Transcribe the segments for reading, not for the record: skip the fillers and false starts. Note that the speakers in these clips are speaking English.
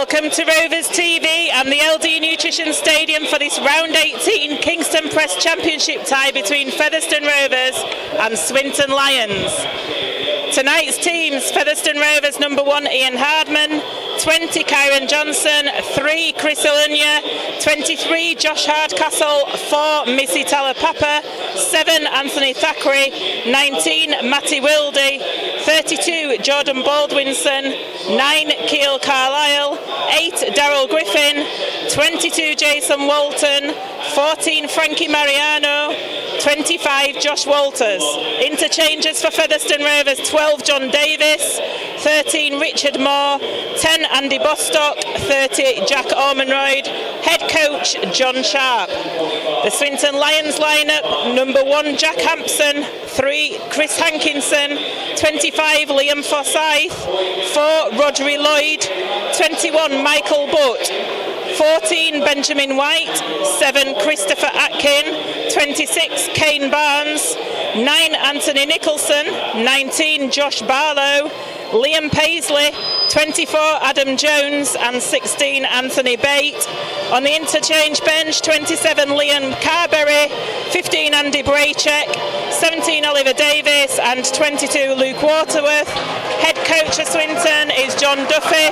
Welcome to Rovers TV and the LD Nutrition Stadium for this round 18 Kingstone Press Championship tie between Featherstone Rovers and Swinton Lions. Tonight's teams: Featherstone Rovers number 1 Ian Hardman, 20 Kyron Johnson, 3 Chris Olunya, 23 Josh Hardcastle, 4 Missy Talapapa, 7 Anthony Thackeray, 19 Matty Wildy, 32 Jordan Baldwinson, 9 Keel Carlisle, 8 Daryl Griffin, 22 Jason Walton, 14 Frankie Mariano, 25 Josh Walters. Interchanges for Featherstone Rovers: 12 John Davis, 13 Richard Moore, 10 Andy Bostock, 30 Jack Ormonroyd. Head coach John Sharp. The Swinton Lions lineup: number 1 Jack Hampson, 3 Chris Hankinson, 25 Liam Forsyth, 4 Rodri Lloyd, 21 Michael Butt, 14 Benjamin White, 7 Christopher Atkin, 26 Kane Barnes, 9 Anthony Nicholson, 19 Josh Barlow, Liam Paisley, 24 Adam Jones and 16 Anthony Bate. On the interchange bench: 27 Liam Carberry, 15 Andy Braycheck, 17 Oliver Davis and 22 Luke Waterworth. Head coach of Swinton is John Duffy.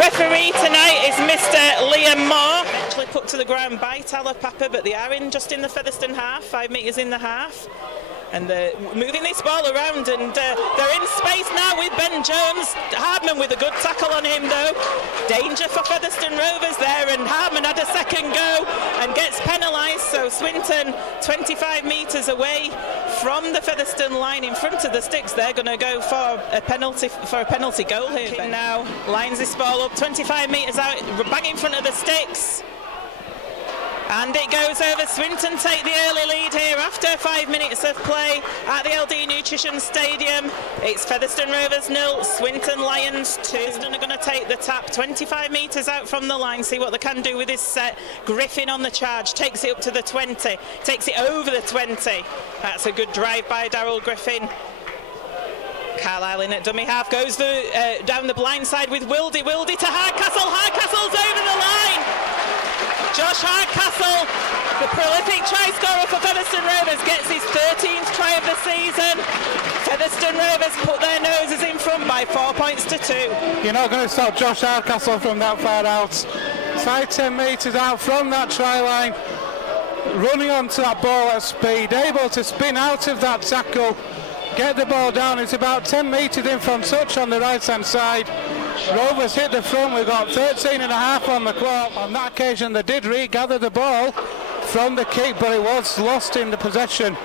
Referee tonight is Mr. Liam Moore. Actually put to the ground by Talapapa, but they are just in the Featherstone half, 5 metres in the half. And they're moving this ball around, and they're in space now with Ben Jones. Hardman with a good tackle on him though. Danger for Featherstone Rovers there, and Hardman had a second go and gets penalised. So Swinton 25 metres away from the Featherstone line in front of the sticks. They're going to go for a penalty goal here. Now lines this ball up 25 metres out, bang in front of the sticks. And it goes over. Swinton take the early lead here after 5 minutes of play at the LD Nutrition Stadium. It's Featherstone Rovers 0, Swinton Lions 2. Featherstone are going to take the tap 25 metres out from the line, see what they can do with this set. Griffin on the charge, takes it up to the 20, takes it over the 20. That's a good drive by Daryl Griffin. Carlisle in at dummy half, goes down the blind side with Wildy to Hardcastle. Hardcastle's over the line. Josh Hardcastle, the prolific try scorer for Featherstone Rovers, gets his 13th try of the season. Featherstone Rovers put their noses in front by 4 points to 2. You're not going to stop Josh Hardcastle from that far out. 5-10 metres out from that try line, running onto that ball at speed, able to spin out of that tackle, get the ball down. It's about 10 metres in from touch on the right hand side. Rovers hit the front. We've got 13 and a half on the clock. On that occasion they did regather the ball from the kick, but it was lost in the possession.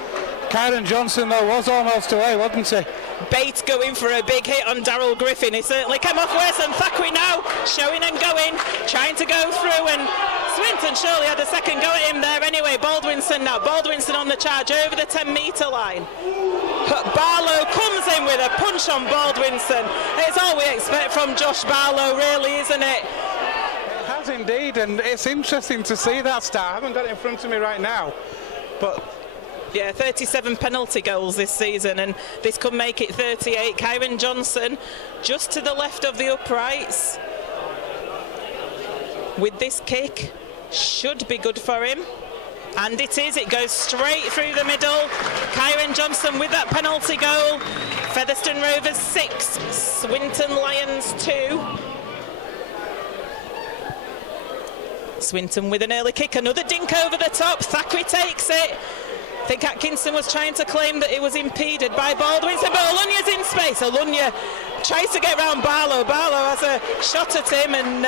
Kyron Johnson though was almost away, wasn't he? Bates going for a big hit on Daryl Griffin. He certainly came off worse, and Thackeray now showing and going, trying to go through, and Swinton surely had a second go at him there anyway. Baldwinson now, Baldwinson on the charge over the 10 metre line. Barlow comes in with a punch on Baldwinson. It's all we expect from Josh Barlow really, isn't it? It has indeed, and it's interesting to see that stat. I haven't got it in front of me right now, but yeah, 37 penalty goals this season, and this could make it 38. Kyron Johnson just to the left of the uprights with this kick, should be good for him. And it is, it goes straight through the middle. Kyron Johnson with that penalty goal. Featherstone Rovers 6, Swinton Lions 2. Swinton with an early kick, another dink over the top. Thackeray takes it. I think Atkinson was trying to claim that it was impeded by Baldwinson, but Olunya's in space. Olunya tries to get round Barlow. Barlow has a shot at him, and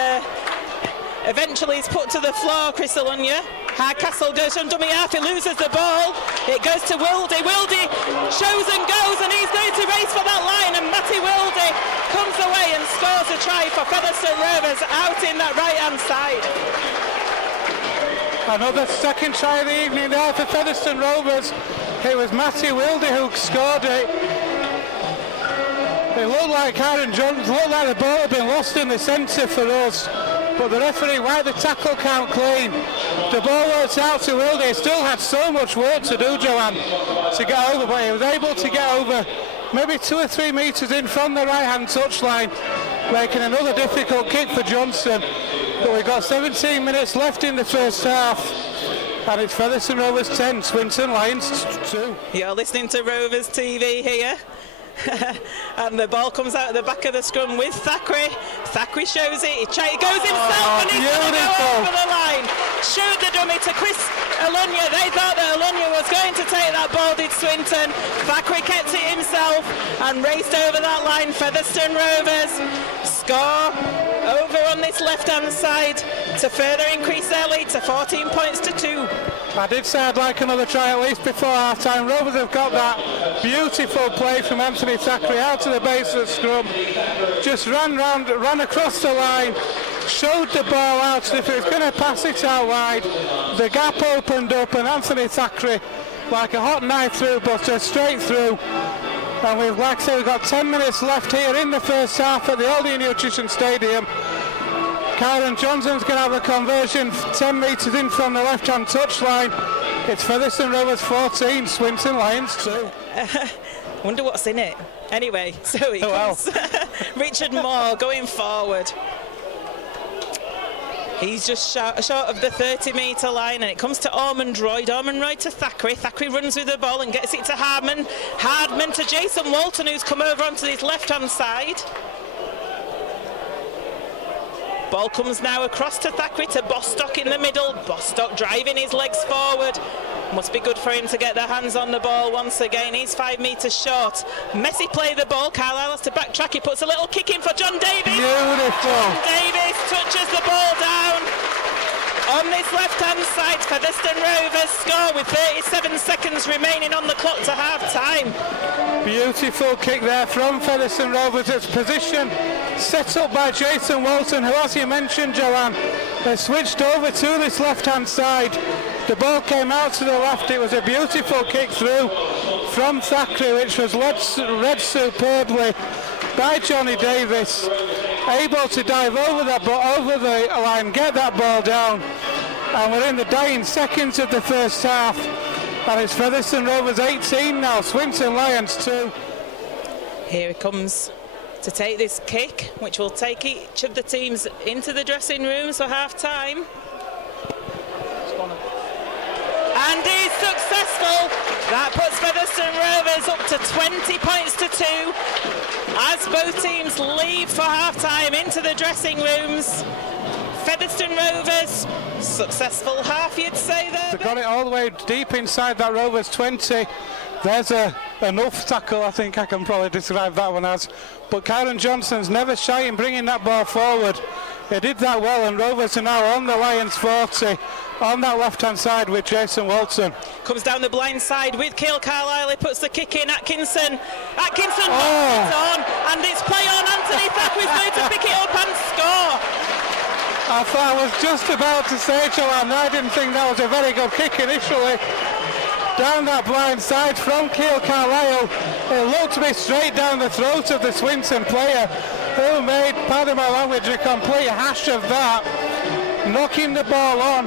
eventually he's put to the floor, Chris Olunya. Hardcastle goes from dummy half, he loses the ball. It goes to Wildy. Wildy shows and goes, and he's going to race for that line, and Matty Wildy comes away and scores a try for Featherstone Rovers out in that right-hand side. Another second try of the evening there for Featherstone Rovers. It was Matty Wildy who scored it. It looked like Kyron Jones, looked like the ball had been lost in the centre for us, but the referee wiped the tackle count clean. The ball worked out to Wildy. He still had so much work to do, Joanne, to get over, but he was able to get over maybe 2 or 3 metres in from the right-hand touchline making another difficult kick for Johnson. But we've got 17 minutes left in the first half. And it's Featherstone Rovers 10, Swinton Lions 2. You're listening to Rovers TV here. And the ball comes out of the back of the scrum with Thackeray. Thackeray shows it. He goes himself and he's going to go over the line. Showed the dummy to Chris Alunya. They thought that Alunya was going to take that ball, did Swinton. Thackeray kept it himself and raced over that line. Featherstone Rovers score over on this left-hand side to further increase their lead to 14 points to 2. I did say I'd like another try at least before half-time. Rovers have got that beautiful play from Anthony Thackeray out to the base of the scrum. Just ran across the line, showed the ball out, and if he was going to pass it out wide, the gap opened up and Anthony Thackeray, like a hot knife through butter, straight through. And we've, like I say, we've got 10 minutes left here in the first half at the LD Nutrition Stadium. Karen Johnson's going to have a conversion 10 metres in from the left-hand touchline. It's Featherstone Rovers 14, Swinton Lions 2. Wonder what's in it. Anyway, so it comes. Richard Moore going forward. He's just short of the 30-metre line, and it comes to Ormondroyd. Ormondroyd to Thackeray. Thackeray runs with the ball and gets it to Hardman. Hardman to Jason Walton, who's come over onto his left-hand side. Ball comes now across to Thackeray to Bostock in the middle. Bostock driving his legs forward. Must be good for him to get their hands on the ball once again. He's 5 metres short. Messi play the ball. Carlisle has to backtrack. He puts a little kick in for John Davis. Beautiful. John Davis touches the ball down. On this left-hand side, Featherstone Rovers score with 37 seconds remaining on the clock to half-time. Beautiful kick there from Featherstone Rovers. Its position set up by Jason Walton, who, as you mentioned, Joanne, has switched over to this left-hand side. The ball came out to the left. It was a beautiful kick through from Thackeray, which was read superbly by Johnny Davis. Able to dive over the line, get that ball down, and we're in the dying seconds of the first half, and it's Featherstone Rovers 18 now, Swinton Lions 2. Here he comes to take this kick, which will take each of the teams into the dressing rooms for half-time. And he's successful. That puts Featherstone Rovers up to 20 points to 2 as both teams leave for half-time into the dressing rooms. Featherstone Rovers, successful half, you'd say there. They got it all the way deep inside that Rovers 20. There's enough tackle, I think I can probably describe that one as. But Karen Johnson's never shy in bringing that ball forward. He did that well, and Rovers are now on the Lions 40 on that left-hand side with Jason Walton. Comes down the blind side with Keil Carlisle. He puts the kick in. Atkinson knocks it on, and it's play on. Anthony Thackeray's going to pick it up and score. I was just about to say, Joanne, I didn't think that was a very good kick initially. Down that blind side from Keil Carlisle. It looked to be straight down the throat of the Swinton player, who made, pardon my language, a complete hash of that, knocking the ball on.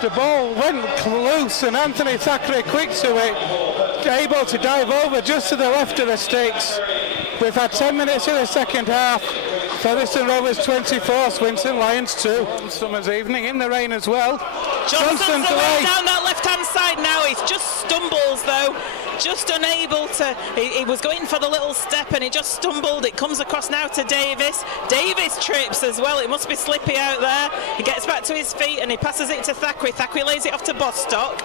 The ball went loose, and Anthony Thackeray, quick to it, able to dive over just to the left of the sticks. We've had 10 minutes in the second half. Featherstone Rovers 24, Swinton Lions 2. Summer's evening in the rain as well. Johnson's away down that left-hand side now. He just stumbles though, just unable to. He was going for the little step and he just stumbled. It comes across now to Davis. Davis trips as well. It must be slippy out there. He gets back to his feet and he passes it to Thackeray. Thackeray lays it off to Bostock.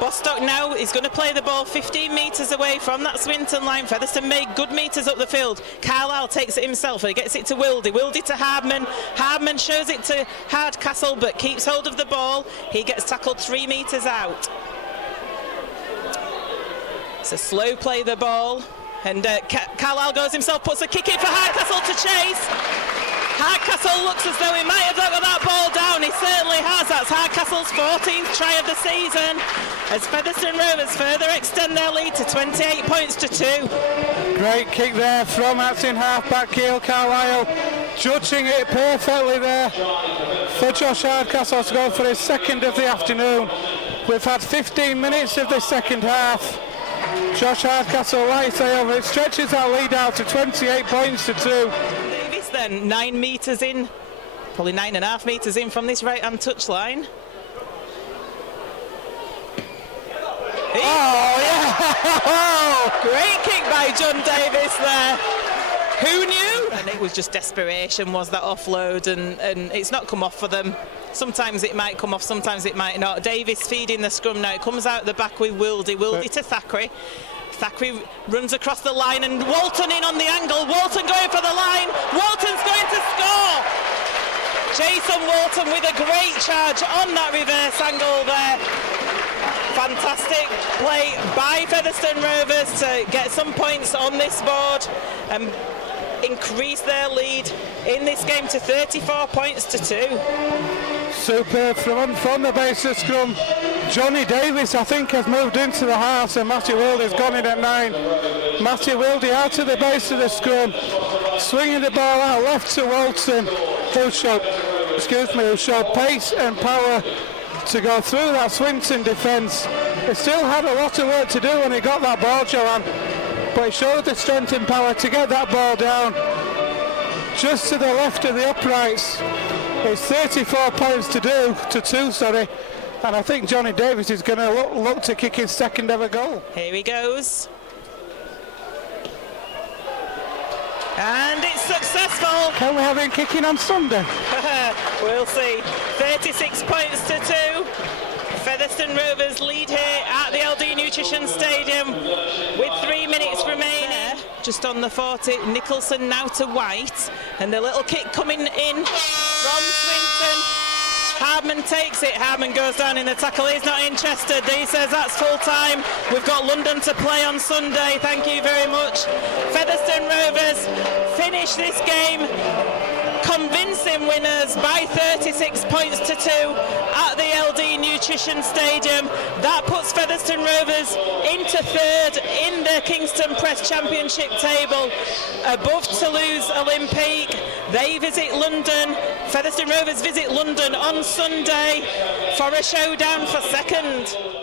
Bostock now is going to play the ball 15 metres away from that Swinton line. Featherstone made good metres up the field. Carlisle takes it himself and he gets it to Wildy. Wildy to Hardman. Hardman shows it to Hardcastle but keeps hold of the ball. He gets tackled 3 metres out. It's a slow play the ball. And Carlisle goes himself, puts a kick in for Hardcastle to chase. Hardcastle looks as though he might have got that ball down. He certainly has. That's Hardcastle's 14th try of the season as Featherstone Rovers further extend their lead to 28 points to 2. Great kick there from acting half-back Keil Carlisle, judging it perfectly there for Josh Hardcastle to go for his second of the afternoon. We've had 15 minutes of the second half. Josh Hardcastle, like I say, over it stretches our lead out to 28 points to 2. then, 9 metres in, probably 9.5 metres in from this right-hand touchline. Oh, yeah! Great kick by John Davis there. Who knew? And it was just desperation, was that offload, and it's not come off for them. Sometimes it might come off, sometimes it might not. Davis feeding the scrum now. It comes out the back with Wildy. Wildy to Thackeray. Thackeray runs across the line and Walton in on the angle. Walton going for the line. Walton's going to score. Jason Walton with a great charge on that reverse angle there. Fantastic play by Featherstone Rovers to get some points on this board and increase their lead in this game to 34 points to 2. Superb from the base of scrum. Johnny Davis, I think, has moved into the house, and Matthew Wildy's gone in at 9. Matthew Wildy out to the base of the scrum, swinging the ball out left to Walton, who showed pace and power to go through that Swinton defence. He still had a lot of work to do when he got that ball, Joanne, but he showed the strength and power to get that ball down just to the left of the uprights. It's 34 points to 2, and I think Johnny Davis is going to look to kick his second ever goal. Here he goes. And it's successful. Can we have him kicking on Sunday? We'll see. 36 points to 2. Featherstone Rovers lead here at the LD Nutrition Stadium with 3 minutes remaining. Just on the 40, Nicholson now to White, and the little kick coming in from Swinton. Hardman takes it. Hardman goes down in the tackle. He's not interested. He says that's full time. We've got London to play on Sunday. Thank you very much. Featherstone Rovers finish this game convincing winners by 36 points to 2 at the LD Nutrition Stadium. That puts Featherstone Rovers into 3rd in the Kingstone Press Championship table, above Toulouse Olympique. They visit London. Featherstone Rovers visit London on Sunday for a showdown for 2nd.